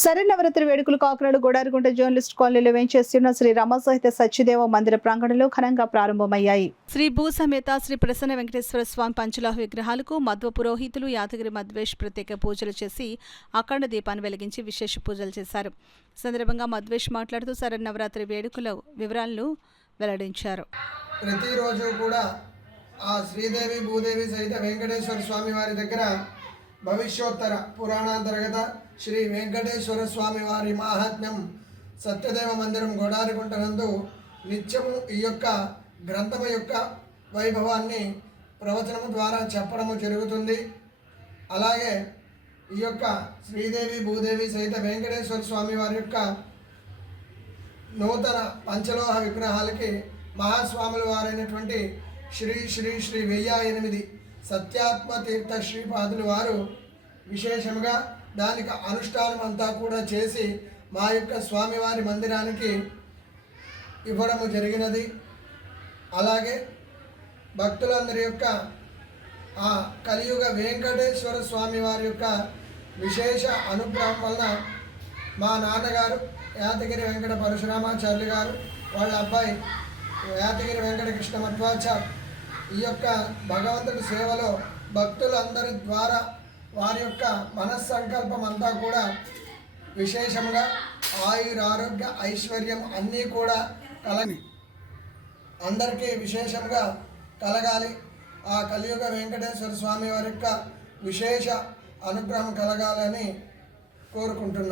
శరన్నవరాత్రి వేడుకలు కాకినాడ గోడారిగుంట జర్నలిస్ట్ కాలనీలో వేంచేస్తున్న శ్రీ రమసహిత సత్యదేవ మందిర ప్రాంగణంలో ఘనంగా ప్రారంభమయ్యాయి. శ్రీ భూసమేత శ్రీ ప్రసన్న వెంకటేశ్వర స్వామి పంచలోహ విగ్రహాలకు మధ్వ పురోహితులు యాదగిరి మధ్వేష్ ప్రత్యేక పూజలు చేసి అఖండ దీపాన్ని వెలిగించి విశేష పూజలు చేశారు. సందర్భంగా మధ్వేష్ మాట్లాడుతూ శరన్నవరాత్రి వేడుకల వివరాలను వెల్లడించారు. ప్రతిరోజు కూడా ఆ శ్రీదేవి భూదేవి సహిత వెంకటేశ్వర స్వామి వారి దగ్గర భవిష్యోత్తర పురాణాంతర్గత శ్రీ వెంకటేశ్వర స్వామి వారి మాహాత్మ్యం సత్యదేవ మందిరం గోడారిగుంట నందు నిత్యము ఈ యొక్క గ్రంథము యొక్క వైభవాన్ని ప్రవచనము ద్వారా చెప్పడము జరుగుతుంది. అలాగే ఈ యొక్క శ్రీదేవి భూదేవి సహిత వెంకటేశ్వర స్వామి వారి యొక్క నూతన పంచలోహ విగ్రహాలకి మహాస్వాముల వారైనటువంటి శ్రీ శ్రీ శ్రీ 1008 సత్యాత్మ తీర్థ శ్రీపాదులు వారు విశేషంగా దానికి అనుష్ఠానం అంతా కూడా చేసి మా యొక్క స్వామివారి మందిరానికి ఇవ్వడము జరిగినది. అలాగే భక్తులందరి యొక్క ఆ కలియుగ వెంకటేశ్వర స్వామి వారి యొక్క విశేష అనుగ్రహం వలన మా నాన్నగారు యాదగిరి వెంకట పరశురామాచార్యులు గారు, వాళ్ళ అబ్బాయి యాదగిరి వెంకట కృష్ణ మధ్వాచార్య ఈ యొక్క భగవంతుడి సేవలో భక్తులందరి ద్వారా వారి యొక్క మనస్సంకల్పం అంతా కూడా విశేషంగా ఆయురారోగ్య ఐశ్వర్యం అన్నీ కూడా అందరికీ విశేషంగా కలగాలి. ఆ కలియుగ వెంకటేశ్వర స్వామి వారి యొక్క విశేష అనుగ్రహం కలగాలని కోరుకుంటున్నాను.